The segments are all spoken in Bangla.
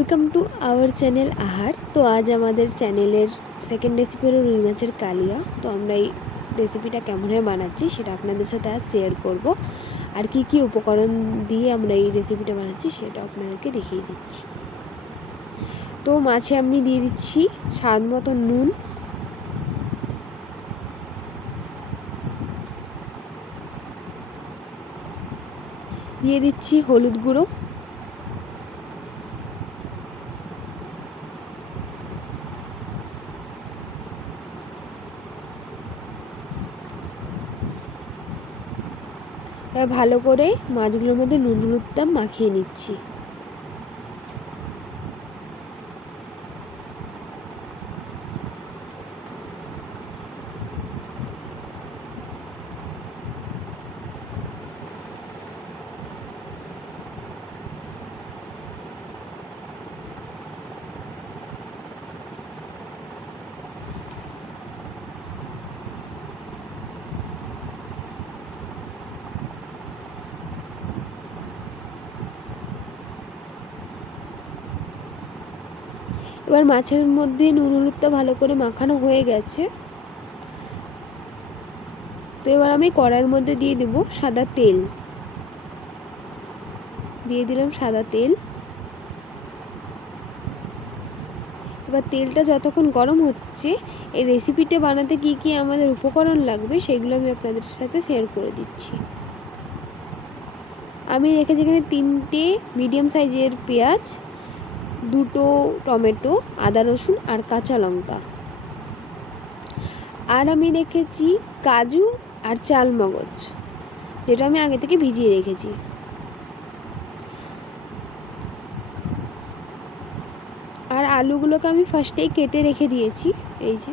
ওয়েলকাম টু আওয়ার চ্যানেল আহার। তো আজ আমাদের চ্যানেলের সেকেন্ড রেসিপি হলো রুই মাছের কালিয়া। তো আমরা এই রেসিপিটা কেমনভাবে বানাচ্ছি সেটা আপনাদের সাথে আজ শেয়ার করব, আর কি কি উপকরণ দিয়ে আমরা এই রেসিপিটা বানাচ্ছি সেটা আপনাদেরকে দেখিয়ে দিচ্ছি। তো মাছে আমি দিয়ে দিচ্ছি স্বাদ মতো নুন, দিয়ে দিচ্ছি হলুদ গুঁড়ো, ভালো করে মাছগুলোর মধ্যে নুন হলুদটা মাখিয়ে নিচ্ছি। এবার মাছের মধ্যে নুন হলুদটা ভালো করে মাখানো হয়ে গেছে। তো এবার আমি কড়াইয়ের মধ্যে দিয়ে দেব সাদা তেল। দিয়ে দিলাম সাদা তেল। এবার তেলটা যতক্ষণ গরম হচ্ছে, এই রেসিপিটা বানাতে কি কি আমাদের উপকরণ লাগবে সেগুলো আমি আপনাদের সাথে শেয়ার করে দিচ্ছি। আমি রেখেছি এখানে 3টে মিডিয়াম সাইজের পেঁয়াজ, 2টো টমেটো, আদা রসুন আর কাঁচা লঙ্কা। আর আমি রেখেছি কাজু আর চালমগজ, যেটা আমি আগে থেকে ভিজিয়ে রেখেছি। আর আলুগুলোকে আমি ফার্স্টেই কেটে রেখে দিয়েছি, এই যে।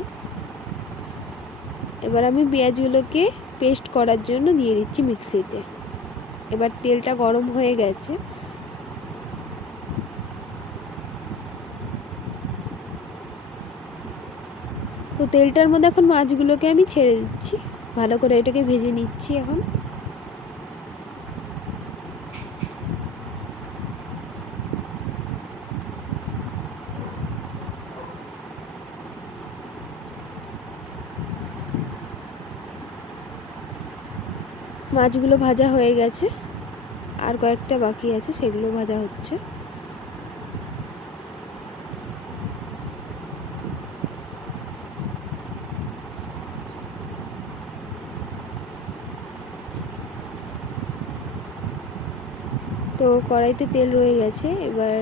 এবার আমি পেঁয়াজগুলোকে পেস্ট করার জন্য দিয়ে দিচ্ছি মিক্সিতে। এবার তেলটা গরম হয়ে গেছে, তো তেলটার মধ্যে এখন মাছগুলোকে আমি ছেড়ে দিচ্ছি, ভালো করে এটাকে ভেজে নিচ্ছি। এখন মাছগুলো ভাজা হয়ে গেছে, আর কয়েকটা বাকি আছে, সেগুলো ভাজা হচ্ছে। তো কড়াইতে তেল রয়ে গেছে, এবার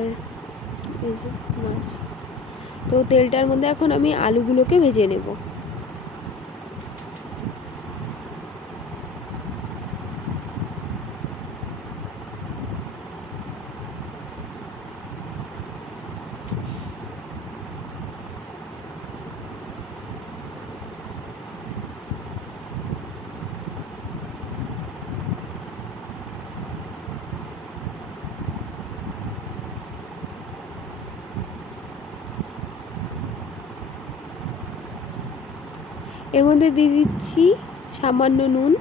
এই যে মাছ, তো তেলটার মধ্যে এখন আমি আলুগুলোকে ভেজে নেব। এর মধ্যে দিয়ে দিচ্ছি সামান্য নুন,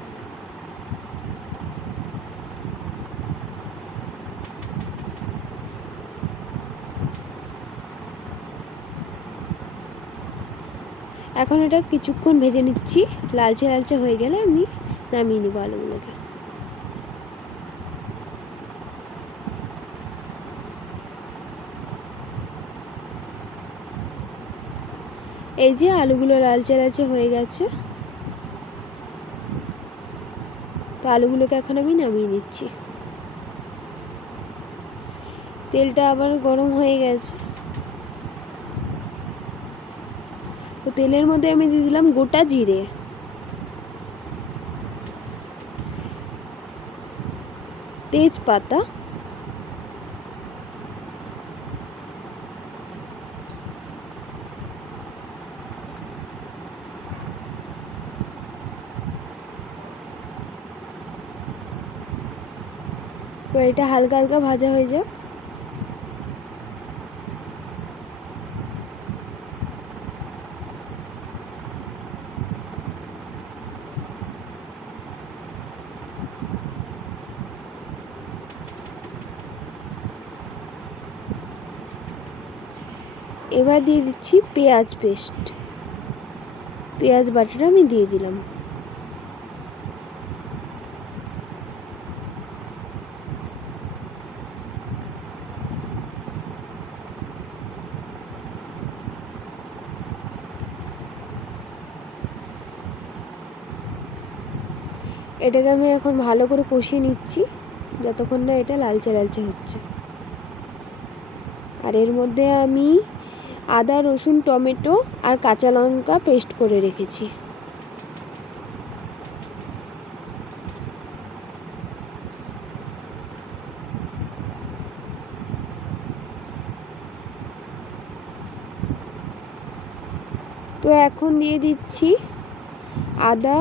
এখন এটা কিছুক্ষণ ভেজে নিচ্ছি। লালচে লালচে হয়ে গেলে আমি নামিয়ে নেব আলুগুলোকে। এই যে আলুগুলো লালচে লালচে হয়ে গেছে, তো আলুগুলোকে এখন আমি নামিয়ে নিচ্ছি। তেলটা আবার গরম হয়ে গেছে, তো তেলের মধ্যে আমি দিয়ে দিলাম গোটা জিরে, তেজপাতা, এবার এটা হালকা হালকা ভাজা হয়ে যাক। এবার দিয়ে দিচ্ছি পেঁয়াজ পেস্ট, পেঁয়াজ বাটাটা আমি দিয়ে দিলাম। এটাকে আমি এখন ভালো করে কষিয়ে নিচ্ছি যতক্ষণ না এটা লালচে লালচে হচ্ছে। আর এর মধ্যে আমি আদা, রসুন, টমেটো আর কাঁচা লঙ্কা পেস্ট করে রেখেছি। তো এখন দিয়ে দিচ্ছি আদা,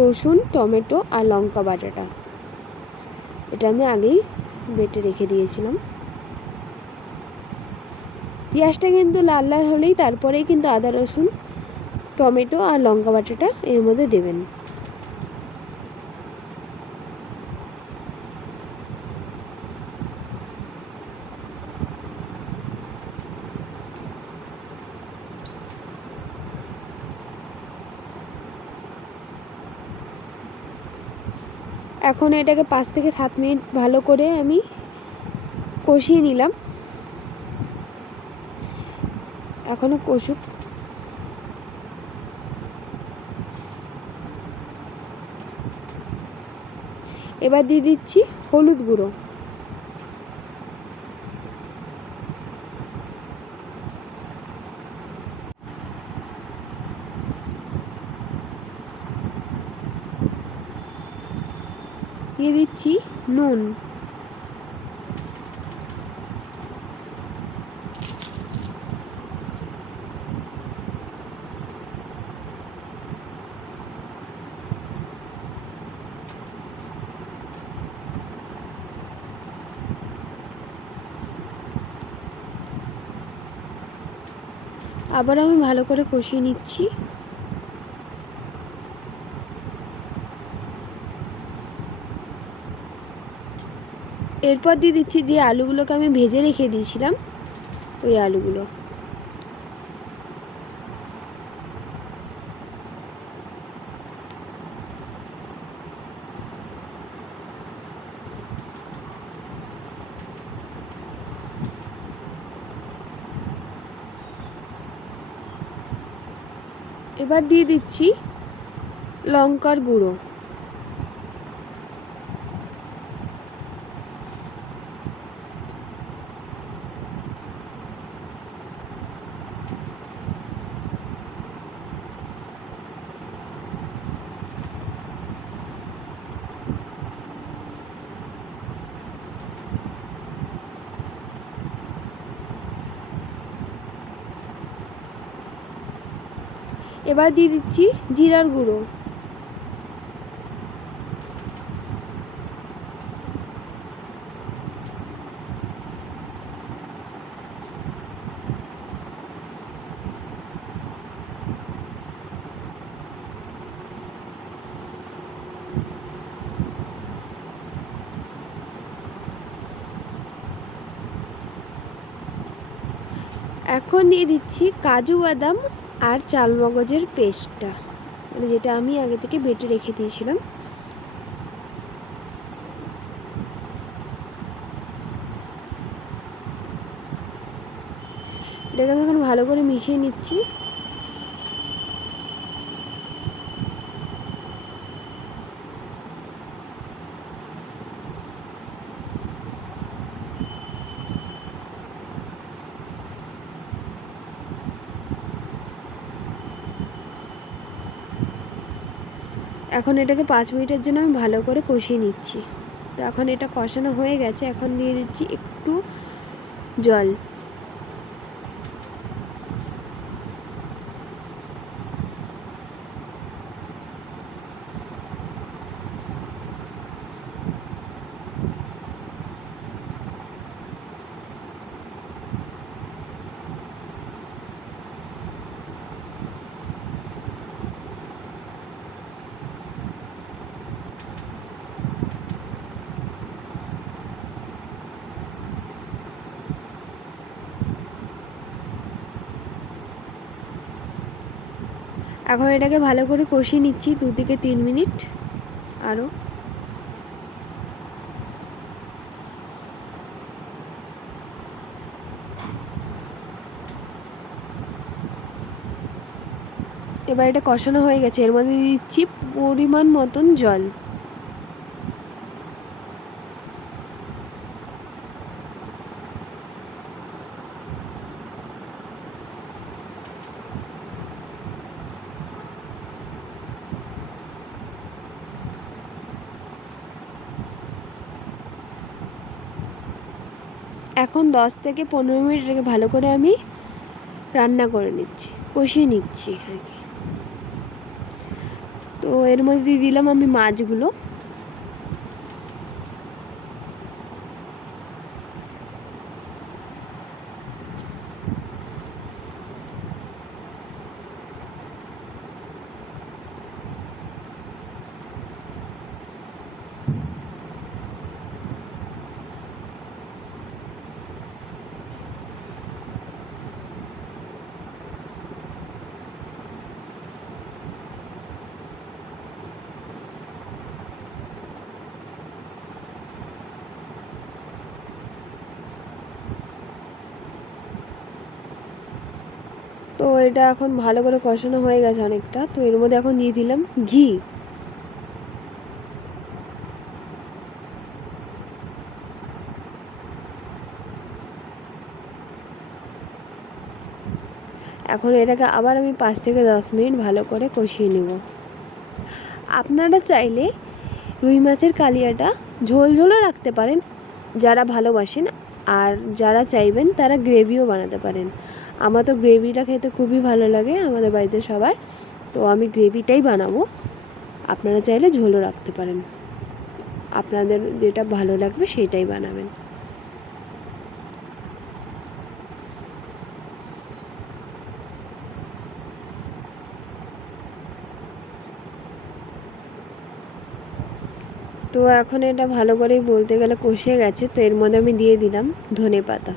রসুন, টমেটো আর লঙ্কা বাটাটা। এটা আমি আগেই বেটে রেখে দিয়েছিলাম। পেঁয়াজটা কিন্তু লাল লাল হলেই তারপরেই কিন্তু আদা, রসুন, টমেটো আর লঙ্কা বাটাটা এর মধ্যে দেবেন। এখন এটাকে 5 থেকে 7 মিনিট ভালো করে আমি কষিয়ে নিলাম। এখনো কষুক। এবার দিয়ে দিচ্ছি হলুদ গুঁড়ো, দিয়ে দিচ্ছি নুন, আবার আমি ভালো করে কষিয়ে নিচ্ছি। এরপর দিয়ে দিচ্ছি যে আলুগুলোকে আমি ভেজে রেখে দিয়েছিলাম, ওই আলুগুলো। এবার দিয়ে দিচ্ছি লঙ্কার গুঁড়ো, এবার দিয়ে দিচ্ছি জিরার গুঁড়ো, এখন দিয়ে দিচ্ছি কাজু বাদাম আর চালমগজের পেস্টটা, মানে যেটা আমি আগে থেকে বেটে রেখে দিয়েছিলাম। এটাকে আমি এখন ভালো করে মিশিয়ে নিচ্ছি। এখন এটাকে 5 মিনিটের জন্য আমি ভালো করে কষিয়ে নিচ্ছি। তো এখন এটা কষানো হয়ে গেছে, এখন দিয়ে দিচ্ছি একটু জল। এখন এটাকে ভালো করে কষিয়ে নিচ্ছি 2 থেকে 3 মিনিট আরও। এবার এটা কষানো হয়ে গেছে, এর মধ্যে দিচ্ছি পরিমাণ মতন জল। এখন 10 থেকে 15 মিনিট এটাকে ভালো করে আমি রান্না করে নিচ্ছি, কষিয়ে নিচ্ছি আর কি। তো এর মধ্যে দিয়ে দিলাম আমি মাছগুলো। তো এটা এখন ভালো করে কষানো হয়ে গেছে অনেকটা। তো এর মধ্যে এখন দিয়ে দিলাম ঘি। এখন এটাকে আবার আমি 5 থেকে 10 মিনিট ভালো করে কষিয়ে নেব। আপনারা চাইলে রুই মাছের কালিয়াটা ঝোল ঝোলও রাখতে পারেন যারা ভালোবাসেন, আর যারা চাইবেন তারা গ্রেভিও বানাতে পারেন। আমার তো গ্রেভিটা খেতে খুবই ভালো লাগে আমাদের বাড়িতে সবার, তো আমি গ্রেভিটাই বানাবো। আপনারা চাইলে ঝোলও রাখতে পারেন, আপনাদের যেটা ভালো লাগবে সেটাই বানাবেন। তো এখন এটা ভালো করেই বলতে গেলে কষে গেছে। তো এর মধ্যে আমি দিয়ে দিলাম ধনেপাতা।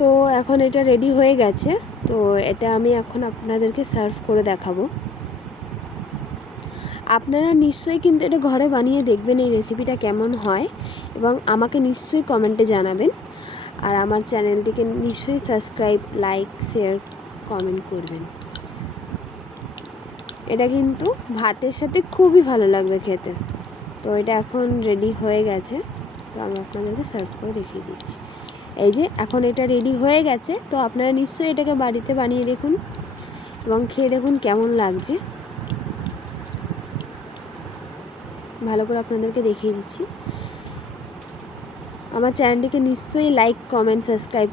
তো এখন এটা রেডি হয়ে গেছে। তো এটা আমি এখন আপনাদেরকে সার্ভ করে দেখাবো। আপনারা নিশ্চয়ই কিন্তু এটা ঘরে বানিয়ে দেখবেন এই রেসিপিটা কেমন হয়, এবং আমাকে নিশ্চয়ই কমেন্টে জানাবেন। আর আমার চ্যানেলটিকে নিশ্চয়ই সাবস্ক্রাইব, লাইক, শেয়ার, কমেন্ট করবেন। এটা কিন্তু ভাতের সাথে খুবই ভালো লাগবে খেতে। তো এটা এখন রেডি হয়ে গেছে। তো আমি আপনাদেরকে সার্ভ করে দেখিয়ে দিচ্ছি। এই যে এখন এটা রেডি হয়ে গেছে। তো আপনারা নিশ্চয়ই এটাকে বাড়িতে বানিয়ে দেখুন এবং খেয়ে দেখুন কেমন লাগছে। ভালো করে আপনাদেরকে দেখিয়ে দিচ্ছি। আমার চ্যানেলটিকে নিশ্চয়ই লাইক, কমেন্ট, সাবস্ক্রাইব